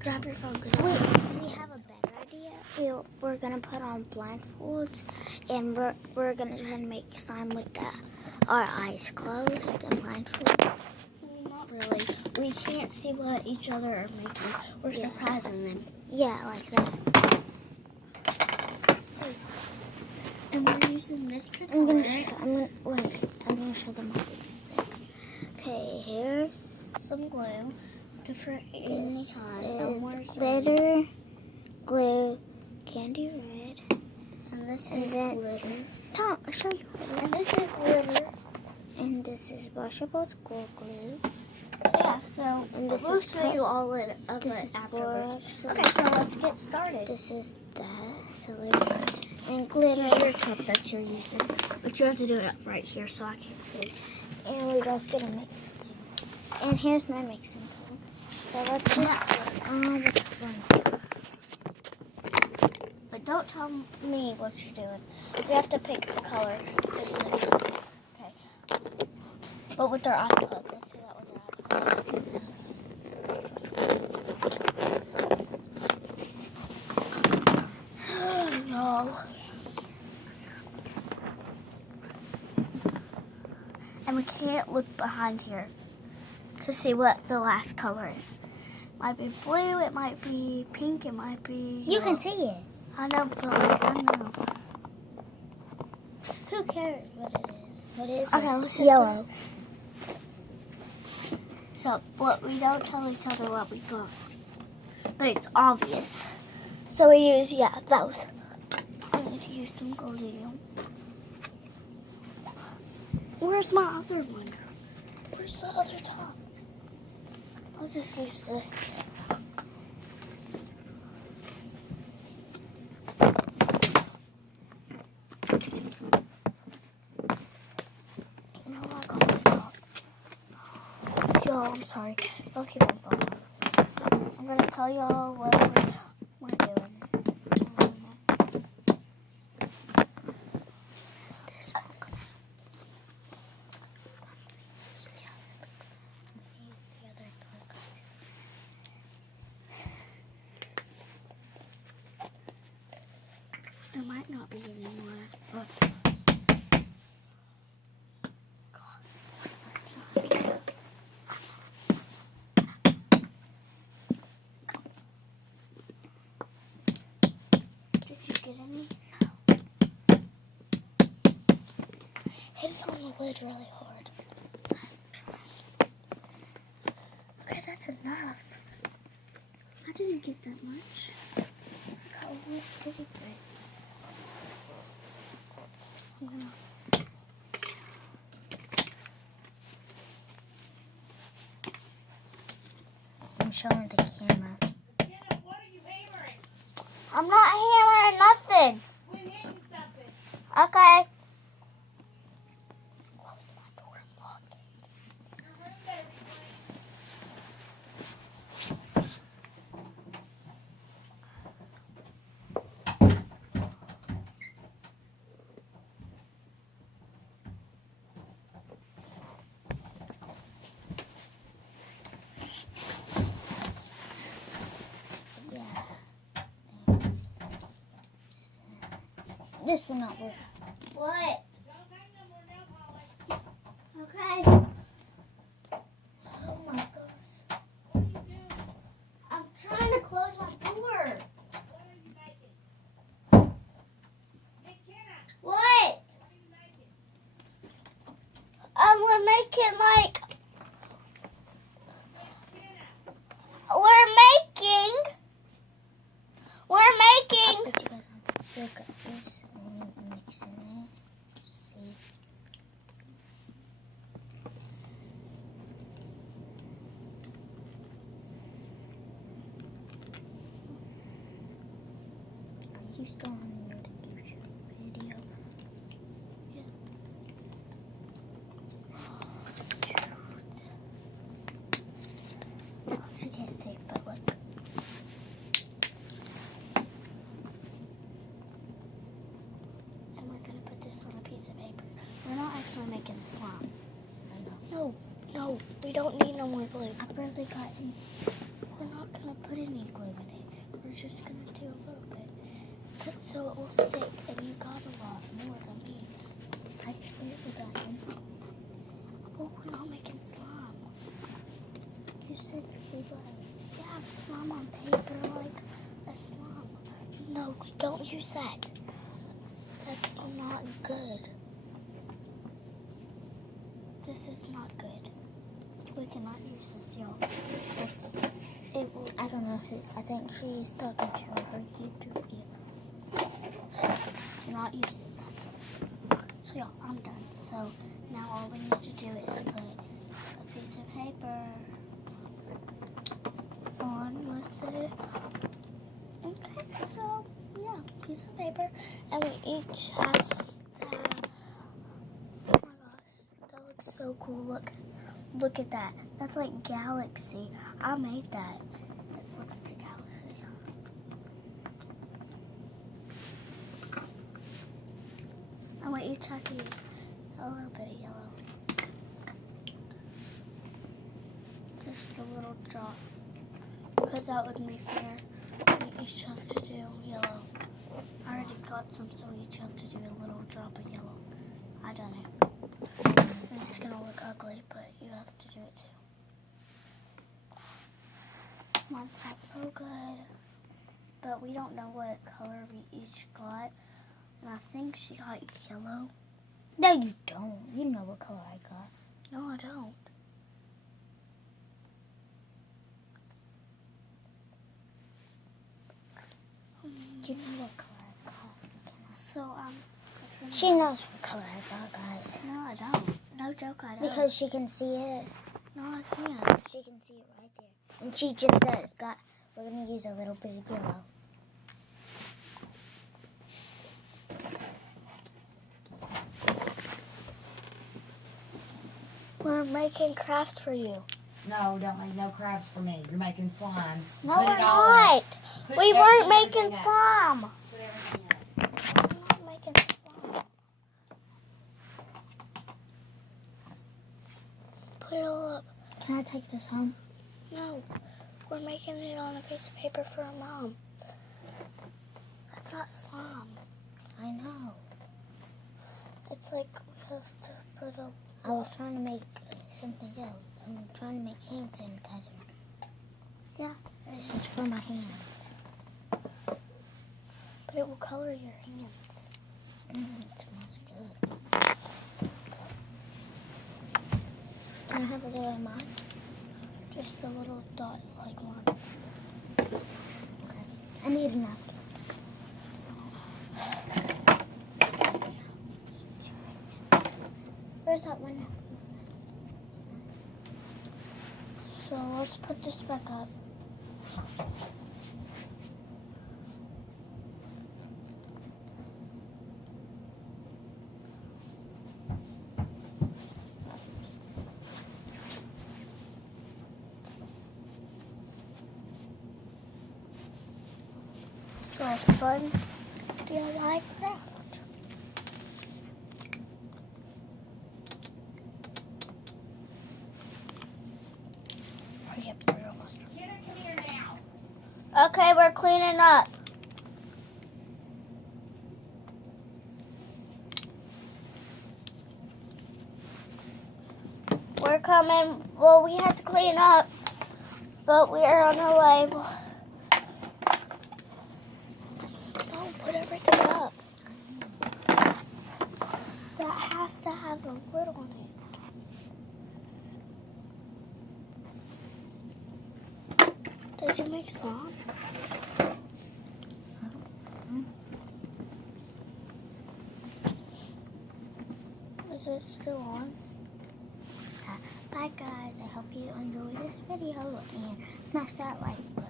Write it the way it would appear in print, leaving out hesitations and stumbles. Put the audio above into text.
Grab your phone. Wait, we have a better idea. We're gonna put on blindfolds, and we're gonna try to make slime with our eyes closed and blindfolded. Not really. We can't see what each other are making. We're surprising them. Yeah, like that. And we're using this to color. I'm gonna show them all these things. Okay, here's some glue. Different any kind. Is glitter, glue, candy red, and this is glitter. Tom, I'll show you. And this is glitter. And this is washable school glue. So yeah, and this we'll show you all of it afterwards. Okay, so let's get started. This is that cylinder and glitter. Here's your cup that you're using, but you have to do it right here so I can't see. And we're just gonna mix it. And here's my mixing bowl. So let's just get on with fun. But don't tell me what you're doing. We have to pick the color. Okay. But with our eyes closed. Let's do that with our eyes closed. No. And we can't look behind here to see what the last color is. It might be blue, it might be pink, it might be You can see it. I know, but I don't know. Who cares what it is? What is Okay, it? let's just Yellow. So, but we don't tell each other what we got. But it's obvious. So we use, those. I need to use some Goldillium. Where's my other one? Where's the other top? I'll just use this. No, I got the top. Yo, I'm sorry. I'll keep my phone on. I'm going to tell y'all what we're doing. This one. There might not be any more. But see. Did you get any? Hit it on the lid really hard. Okay, that's enough. I didn't get that much. How much did you put? I'm showing the camera. Jenna, what are you hammering? I'm not hammering nothing. Quit hitting something. Okay. Close my door and lock it. Your room better be This will not work. What? Don't hang no more nail polish. Okay. Oh my gosh. What are you doing? I'm trying to close my door. What are you making? Hey, Kenna, What? what are you making? We're making like Kenna, we're making I'll put you guys on. Look at this and mixing it. See. Are you still on your YouTube video? she can't see, but look. And we're gonna put this on a piece of paper. We're not actually making slime. No, we don't need no more glue. I barely got any. We're not gonna put any just gonna do a little bit. So it will stick, and you got a lot more than me. I completely got in. Oh, we're not making slime. You said we were. Yeah, slime on paper like a slime. No, don't use that. That's not good. This is not good. We cannot use this, y'all. It will. I don't know who. I think she's talking to her YouTube video. Do not use that. So y'all, I'm done. So now all we need to do is put a piece of paper on with it. Okay, so yeah, piece of paper, and we each has to have. Oh my gosh, that looks so cool. Look at that. That's like galaxy. I made that. This looks like a galaxy. And we each have to use a little bit of yellow. Just a little drop. Because that would be fair. We each have to do yellow. I already got some, so we each have to do a little drop of yellow. I done it. It's gonna look ugly, but you have to do it too. Mine smells so good. But we don't know what color we each got. And I think she got yellow. No, you don't. You know what color I got. No, I don't. You know what color I got. So, She knows what color I got, guys. no, I don't. No joke, I don't. Because she can see it. No, I can't. She can see it right there. And she just said, we're going to use a little bit of yellow. We're making crafts for you. No, don't make no crafts for me. You're making slime. No, Put we're it all in. not. Put We weren't everything making up. slime. Put everything up. We're not making slime. Put it all up. Can I take this home? No, we're making it on a piece of paper for our mom. That's not slime. I know. It's like we have to put up. I was trying to make something else. I'm trying to make hand sanitizer. Yeah. This is for my hands. But it will color your hands. It smells good. Can I have a little of mine? Just a little dot like one. Okay. I need enough. Where's that one? So let's put this back up. So a fun DIY craft. Hurry up, we're almost done. Jenna, come here now. Okay, we're cleaning up. We're coming. Well, we have to clean up, but we are on our way. Don't put everything up. That has to have a lid on it. Did you make slime? Is it still on? Bye guys, I hope you enjoyed this video and smash that like button.